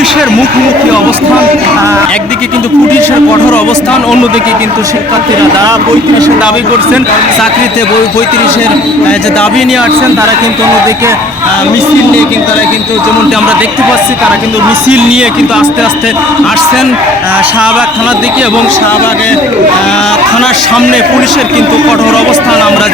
পুলিশের মুখোমুখি অবস্থান। একদিকে কিন্তু পুলিশের কঠোর অবস্থান, অন্যদিকে কিন্তু শিক্ষার্থীরা যারা 35-এর দাবি করছেন, চাকরিতে 35-এর যে দাবি নিয়ে আসছেন, তারা কিন্তু অন্যদিকে মিছিল নিয়ে কিন্তু তারা কিন্তু যেমনটি আমরা দেখতে পাচ্ছি, তারা কিন্তু মিছিল নিয়ে কিন্তু আস্তে আস্তে আসছেন শাহবাগ থানার দিকে, এবং শাহবাগে থানার সামনে পুলিশের কিন্তু কঠোর অবস্থান। আমরা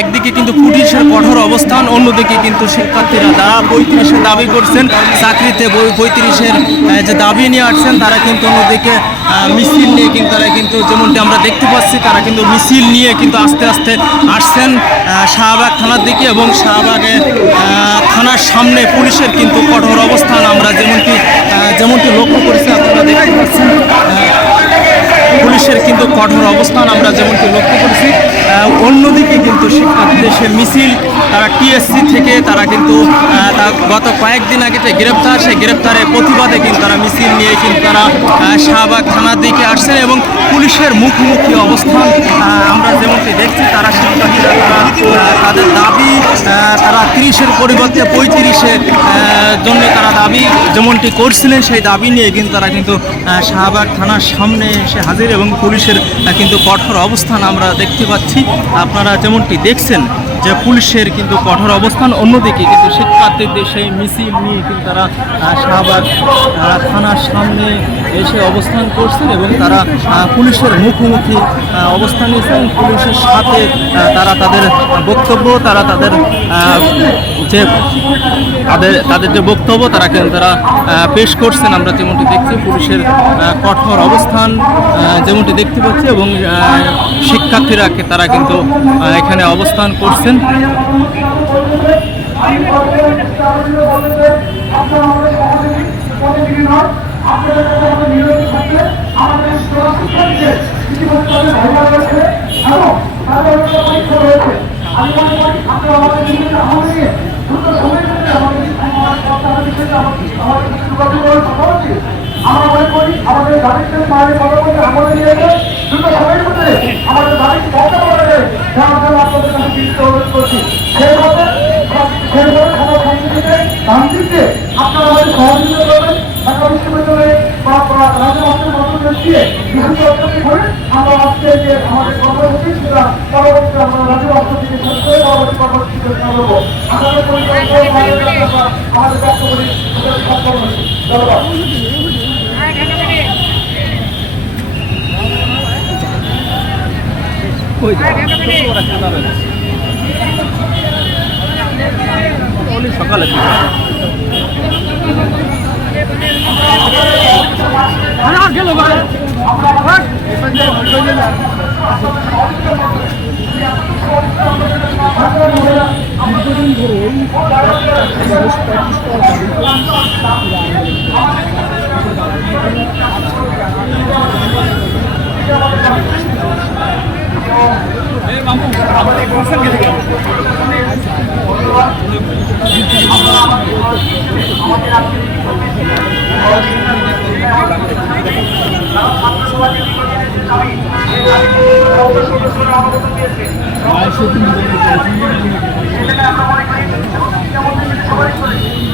একদিকে কিন্তু পুলিশের কঠোর অবস্থান, অন্যদিকে কিন্তু শিক্ষার্থীরা যারা 35-এর দাবি করছেন, চাকরিতে 35-এর যে দাবি নিয়ে আসছেন, তারা কিন্তু অন্যদিকে মিছিল নিয়ে কিন্তু তারা কিন্তু যেমনটি আমরা দেখতে পাচ্ছি, তারা কিন্তু মিছিল নিয়ে কিন্তু আস্তে আস্তে আসছেন শাহবাগ থানার দিকে, এবং শাহবাগে থানার সামনে পুলিশের কিন্তু কঠোর অবস্থান। আমরা যেমনটি লক্ষ্য করেছি, আপনারা দেখতে পাচ্ছেন পুলিশের কিন্তু কঠোর অবস্থান আমরা যেমনটি লক্ষ্য করেছি। অন্যদিকে কিন্তু শিক্ষার্থীদের সে মিছিল, তারা টিএসসি থেকে তারা কিন্তু গত কয়েকদিন আগে যে গ্রেপ্তার, সেই গ্রেপ্তারের প্রতিবাদে কিন্তু তারা মিছিল নিয়ে কিন্তু তারা শাহবাগ থানার দিকে আসছেন, এবং পুলিশের মুখোমুখি অবস্থান আমরা যেমনটি দেখছি। তারা শিক্ষার্থীরা তাদের দাবি, তারা 30-এর পরিবর্তে 35-এর জন্য তারা দাবি যেমনটি করছিলেন, সেই দাবি নিয়ে কিন্তু তারা কিন্তু শাহবাগ থানার সামনে এসে হাজির, এবং পুলিশের কিন্তু কঠোর অবস্থান আমরা দেখতে পাচ্ছি। আপনারা যেমনটি দেখছেন যে পুলিশের কিন্তু কঠোর অবস্থান, অন্যদিকে কিন্তু শিক্ষার্থীদের সেই মিছিল নিয়ে কিন্তু তারা শাহবাগ থানার সামনে এসে অবস্থান করছেন, এবং তারা পুলিশের মুখোমুখি অবস্থান নিয়েছেন। পুলিশের সাথে তারা তাদের বক্তব্য, তারা তাদের যে বক্তব্য তারা কিন্তু তারা পেশ করছেন। আমরা যেমনটি দেখছি পুলিশের কঠোর অবস্থান যেমনটি দেখতে পাচ্ছি, এবং শিক্ষার্থীরা তারা কিন্তু এখানে অবস্থান করছেন। আমরা মনে করি আমাদের দাবিতে আমাদের দ্রুত সময়ের মধ্যে আমাদের দাবিকে বন্ধ করে দেয়, যার জন্য আপনাদের কাছে বিনীত অনুরোধ করছি। সেইভাবে গান্ধীকে আপনারা আমাদের সহযোগিতা করবেন। ঢাকা বিশ্ববিদ্যালয়ে রাজ্য রাষ্ট্রের মন্ত্রণালয় দিয়ে বিভিন্ন অর্থনী করে আমরা আজকে যে আমাদের কর্মসূচি, সেটা পরবর্তীতে আমরা রাজ্য রাষ্ট্র থেকে শুরু করে পরবর্তী কর্মসূচি ঘোষণা করবো। আমাদের পরিকল্পনা আমাদের বক্তব্য ধন্যবাদ। সকালে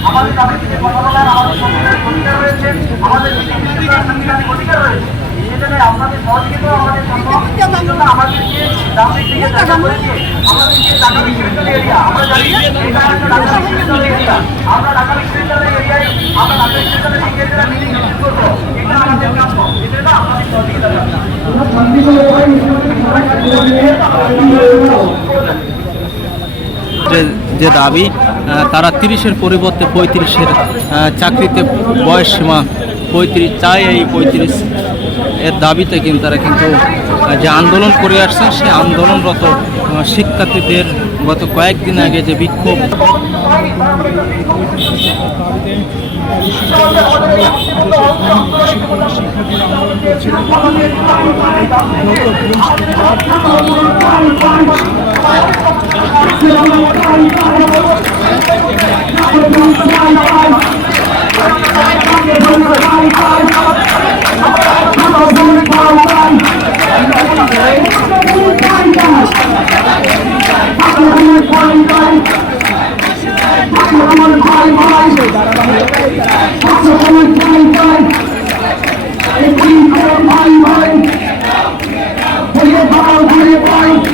আমাদের দাবি থেকে কথা বলার আমাদের সংবিধানের অধিকার রয়েছে, আমাদের সাংবিধানিক অধিকার রয়েছে। সেজন্য আপনাদের সহযোগিতা আমাদের আমাদেরকে দাবি থেকে টাকা করে দিয়ে আমাদেরকে ঢাকা বিশ্ববিদ্যালয় এরিয়া, আমরা জানি ঢাকা বিশ্ববিদ্যালয় এরিয়া, আমরা ঢাকা বিশ্ববিদ্যালয় এরিয়ায় আমরা ঢাকা বিশ্ববিদ্যালয় নিজেরা মিটিং করবো। এটা আমাদের কাম্য, এটা আমাদের সহযোগিতা। যে দাবি, তারা 30-এর পরিবর্তে 35-এর চাকরিতে বয়স সীমা 35 চায়। এই 35 এর দাবিতে কিন্তু তারা কিন্তু যে আন্দোলন করে আসছেন, সেই আন্দোলনরত শিক্ষার্থীদের গত কয়েকদিন আগে যে বিক্ষোভ ভাই